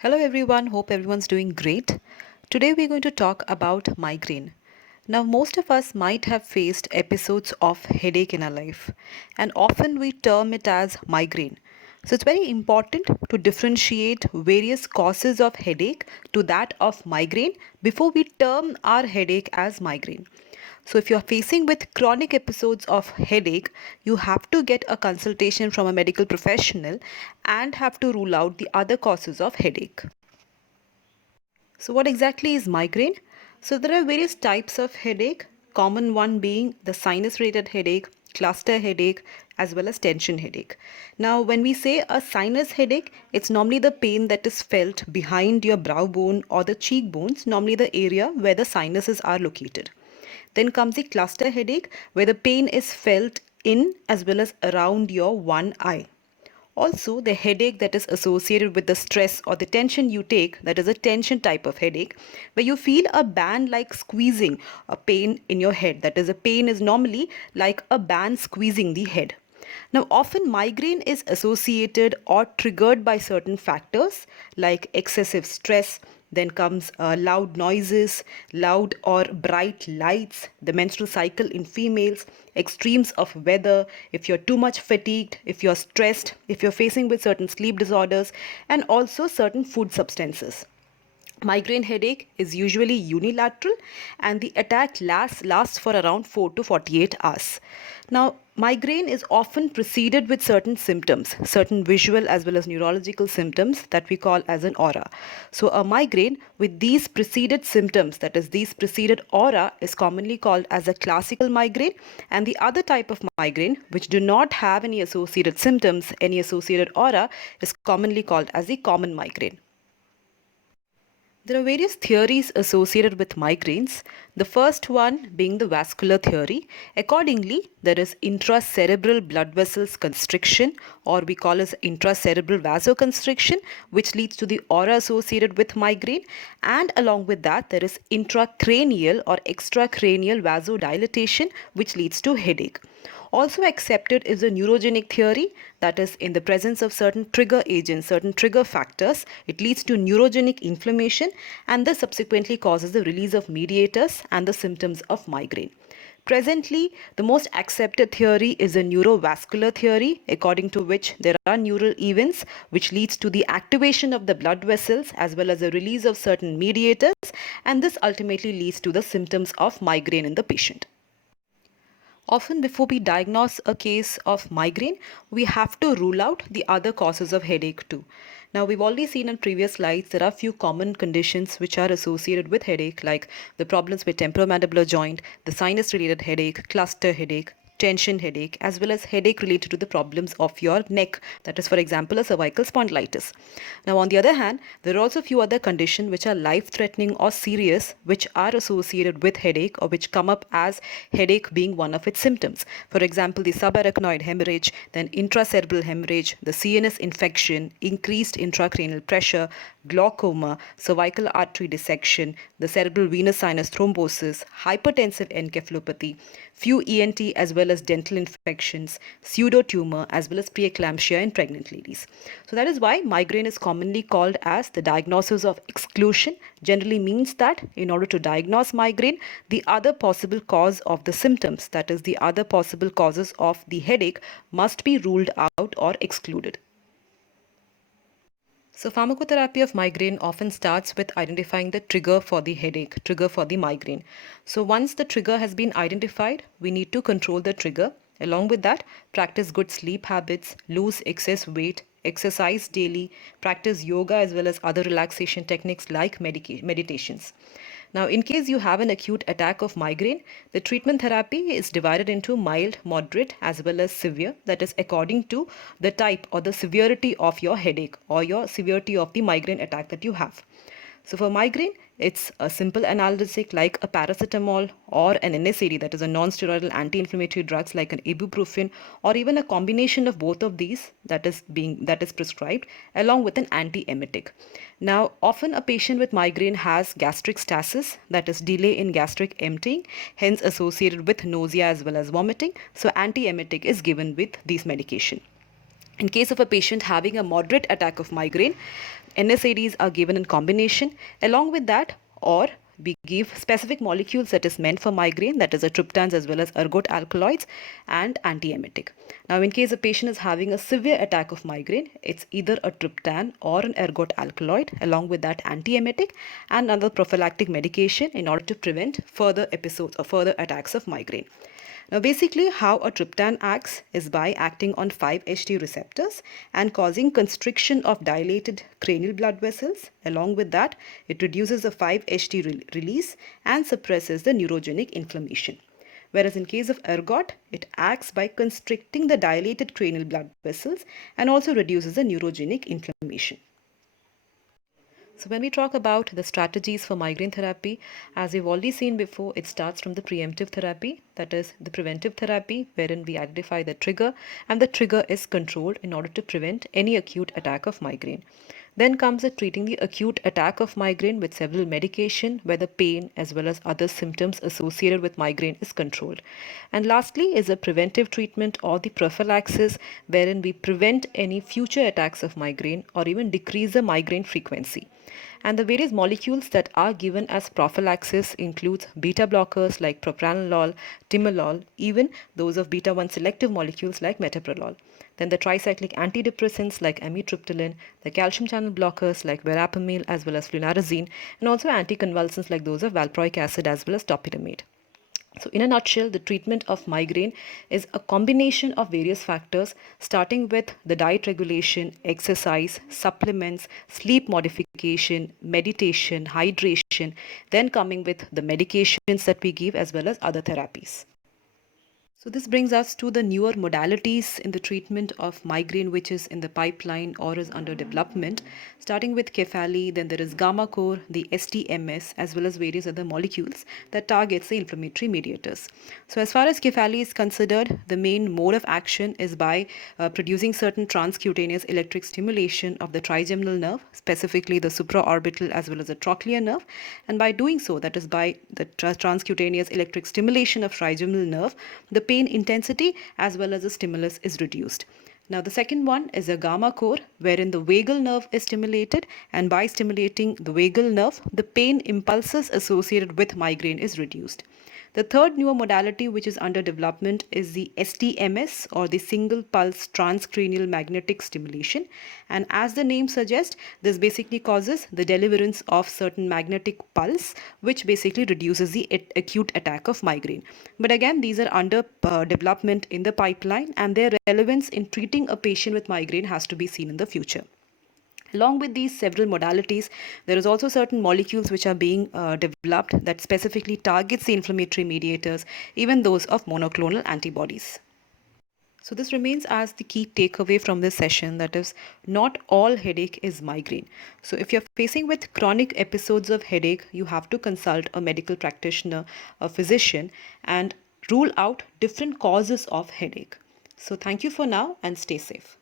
Hello everyone, hope everyone's doing great. Today we're going to talk about migraine. Now, most of us might have faced episodes of headache in our life, and often we term it as migraine. So, it's very important to differentiate various causes of headache to that of migraine before we term our headache as migraine. So, if you're facing with chronic episodes of headache, you have to get a consultation from a medical professional and have to rule out the other causes of headache. So, what exactly is migraine? So, there are various types of headache, common one being the sinus related headache, cluster headache, as well as tension headache. Now, when we say a sinus headache, it's normally the pain that is felt behind your brow bone or the cheekbones, normally the area where the sinuses are located. Then comes the cluster headache, where the pain is felt in as well as around your one eye. Also, the headache that is associated with the stress or the tension you take, that is a tension type of headache, where you feel a band like squeezing, a pain in your head. That is, a pain is normally like a band squeezing the head. Now, often migraine is associated or triggered by certain factors like excessive stress. Then comes loud noises, loud or bright lights, the menstrual cycle in females, extremes of weather, if you're too much fatigued, if you're stressed, if you're facing with certain sleep disorders, and also certain food substances. Migraine headache is usually unilateral and the attack lasts for around 4 to 48 hours. Now, migraine is often preceded with certain symptoms, certain visual as well as neurological symptoms that we call as an aura. So, a migraine with these preceded symptoms, that is, these preceded aura, is commonly called as a classical migraine, and the other type of migraine, which do not have any associated symptoms, any associated aura, is commonly called as the common migraine. There are various theories associated with migraines. The first one being the vascular theory. Accordingly, there is intracerebral blood vessels constriction, or we call as intracerebral vasoconstriction, which leads to the aura associated with migraine. And along with that, there is intracranial or extracranial vasodilatation, which leads to headache. Also accepted is a neurogenic theory, that is, in the presence of certain trigger agents, certain trigger factors, it leads to neurogenic inflammation and this subsequently causes the release of mediators and the symptoms of migraine. Presently, the most accepted theory is a neurovascular theory, according to which there are neural events which leads to the activation of the blood vessels as well as the release of certain mediators, and this ultimately leads to the symptoms of migraine in the patient. Often, before we diagnose a case of migraine, we have to rule out the other causes of headache too. Now, we've already seen in previous slides there are few common conditions which are associated with headache, like the problems with temporomandibular joint, the sinus related headache, cluster headache, tension headache, as well as headache related to the problems of your neck, that is, for example, a cervical spondylitis. Now, on the other hand, there are also a few other conditions which are life threatening or serious, which are associated with headache or which come up as headache being one of its symptoms. For example, the subarachnoid hemorrhage, then intracerebral hemorrhage, the CNS infection, increased intracranial pressure, glaucoma, cervical artery dissection, the cerebral venous sinus thrombosis, hypertensive encephalopathy, few ENT as well as dental infections, pseudotumor as well as preeclampsia in pregnant ladies. So that is why migraine is commonly called as the diagnosis of exclusion. Generally means that in order to diagnose migraine, the other possible cause of the symptoms, that is the other possible causes of the headache, must be ruled out or excluded. So, pharmacotherapy of migraine often starts with identifying the trigger for the headache, trigger for the migraine. So, once the trigger has been identified, we need to control the trigger. Along with that, practice good sleep habits, lose excess weight, exercise daily, practice yoga as well as other relaxation techniques like meditations. Now, in case you have an acute attack of migraine, the treatment therapy is divided into mild, moderate, as well as severe. That is according to the type or the severity of your headache or your severity of the migraine attack that you have. So for migraine, it's a simple analgesic like a paracetamol or an NSAID, that is a non-steroidal anti-inflammatory drugs like an ibuprofen, or even a combination of both of these that is prescribed along with an antiemetic. Now, often a patient with migraine has gastric stasis, that is delay in gastric emptying, hence associated with nausea as well as vomiting. So antiemetic is given with these medication. In case of a patient having a moderate attack of migraine, NSAIDs are given in combination. Along with that, or we give specific molecules that is meant for migraine, that is a triptans as well as ergot alkaloids and antiemetic. Now, in case a patient is having a severe attack of migraine, it's either a triptan or an ergot alkaloid, along with that antiemetic and another prophylactic medication in order to prevent further episodes or further attacks of migraine. Now, basically, how a triptan acts is by acting on 5-HT receptors and causing constriction of dilated cranial blood vessels. Along with that, it reduces the 5-HT release and suppresses the neurogenic inflammation. Whereas in case of ergot, it acts by constricting the dilated cranial blood vessels and also reduces the neurogenic inflammation. So when we talk about the strategies for migraine therapy, as we've already seen before, it starts from the preemptive therapy, that is the preventive therapy, wherein we identify the trigger and the trigger is controlled in order to prevent any acute attack of migraine. Then comes the treating the acute attack of migraine with several medication where the pain as well as other symptoms associated with migraine is controlled. And lastly is a preventive treatment or the prophylaxis wherein we prevent any future attacks of migraine or even decrease the migraine frequency. And the various molecules that are given as prophylaxis includes beta blockers like propranolol, timolol, even those of beta 1 selective molecules like metoprolol. Then the tricyclic antidepressants like amitriptyline, the calcium channel blockers like verapamil as well as flunarizine, and also anticonvulsants like those of valproic acid as well as topiramate. So, in a nutshell, the treatment of migraine is a combination of various factors, starting with the diet regulation, exercise, supplements, sleep modification, meditation, hydration, then coming with the medications that we give as well as other therapies. So this brings us to the newer modalities in the treatment of migraine, which is in the pipeline or is under development. Starting with Kefali, then there is Gamma-Core, the STMS, as well as various other molecules that targets the inflammatory mediators. So as far as Kefali is considered, the main mode of action is by producing certain transcutaneous electric stimulation of the trigeminal nerve, specifically the supraorbital as well as the trochlear nerve. And by doing so, that is by the transcutaneous electric stimulation of trigeminal nerve, the pain intensity as well as the stimulus is reduced. Now the second one is a gamma core wherein the vagal nerve is stimulated, and by stimulating the vagal nerve, the pain impulses associated with migraine is reduced. The third newer modality which is under development is the STMS or the single pulse transcranial magnetic stimulation, and as the name suggests, this basically causes the deliverance of certain magnetic pulse which basically reduces the acute attack of migraine. But again, these are under development in the pipeline, and their relevance in treating a patient with migraine has to be seen in the future. Along with these several modalities, there is also certain molecules which are being developed that specifically targets the inflammatory mediators, even those of monoclonal antibodies. So this remains as the key takeaway from this session, that is, not all headache is migraine. So if you're facing with chronic episodes of headache, you have to consult a medical practitioner, a physician, and rule out different causes of headache. So thank you for now and stay safe.